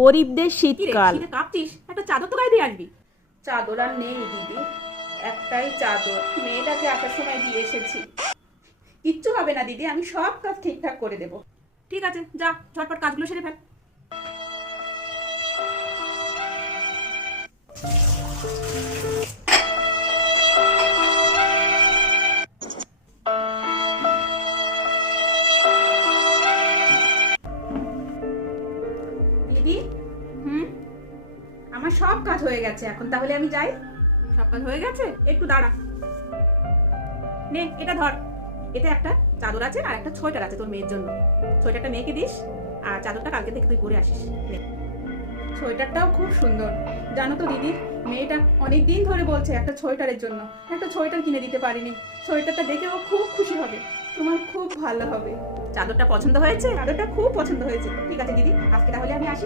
গরিবদের শীতকাল। কাঁপছিস একটা চাদর তো গায়ে দিয়ে আসবি চাদর আর নেই দিদি। একটাই চাদর। মেয়েটাকে আসার সময় দিয়ে এসেছি। কিচ্ছু হবে না দিদি আমি সব কাজ ঠিকঠাক করে দেব। ঠিক আছে যা ঝটপট কাজগুলো সেরে ফেল। দিদি। হুম? আমার সব কাজ হয়ে গেছে এখন তাহলে আমি যাই। সব কাজ হয়ে গেছে? একটু দাঁড়া। নে এটা ধর। এতে একটা চাদর আছে আর একটা সোয়েটার আছে তোর মেয়ের জন্য। সোয়েটারটা মেয়েকে দিস আর চাদরটা কালকে থেকে তুই পরে আসিস। নে। সোয়েটারটাও খুব সুন্দর। জানো তো দিদি মেয়েটা অনেক দিন ধরে বলছে একটা সোয়েটারের জন্য। একটা সোয়েটার কিনে দিতে পারিনি। সোয়েটারটা দেখে ও খুব খুশি হবে। তোমার খুব ভালো হবে। চাদরটা পছন্দ হয়েছে? চাদরটা খুব পছন্দ হয়েছে। ঠিক আছে দিদি আজকে তাহলে আমি আসি।